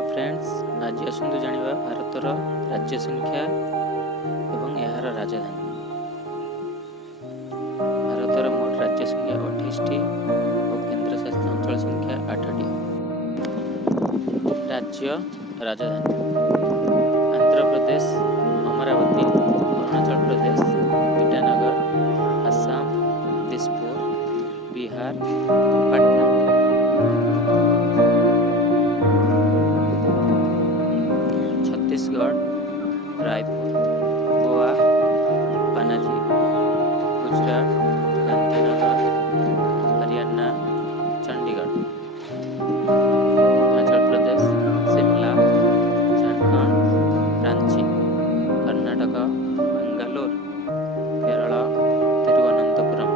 Hello friends, आज आसतु जानिबा भारतर राज्य संख्या एवं यार राजधानी। भारतर मोट राज्य संख्या 28टी और केंद्र शासित अंचल संख्या 8टी। राज्य राजधानी: आंध्र प्रदेश अमरावती, अरुणाचल प्रदेश ईटानगर, आसाम दिसपुर, बिहार पटना। छत्तीसगढ़ रायपुर, गोवा पनाजी, गुजरात गांधीनगर, हरियाणा चंडीगढ़, हिमाचल प्रदेश शिमला, झारखंड रांची, कर्नाटक बेंगलुरु, केरल तिरुवनंतपुरम।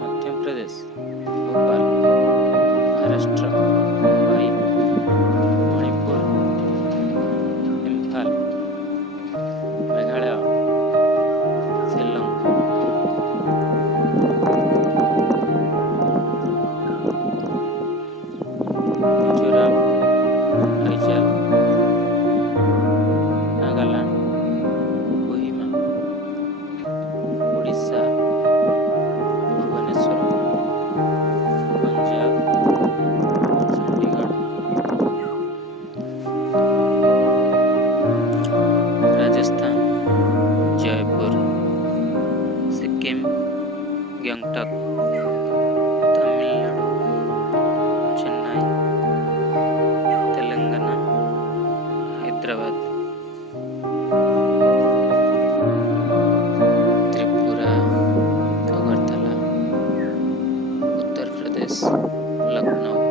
मध्य प्रदेश भोपाल, महाराष्ट्र मुंबई, मणिपुर इम्फाल, मेघालय शिलंग। मिजोरम आइजल, नागालैंड कोहिमा, उड़ीसा भुवनेश्वर, पंजाब चंडीगढ़, राजस्थान जयपुर, सिक्किम गंगटक, तमिलनाडु चेन्नई, तेलंगाना हैदराबाद, त्रिपुरा अगरतला, उत्तर प्रदेश लखनऊ।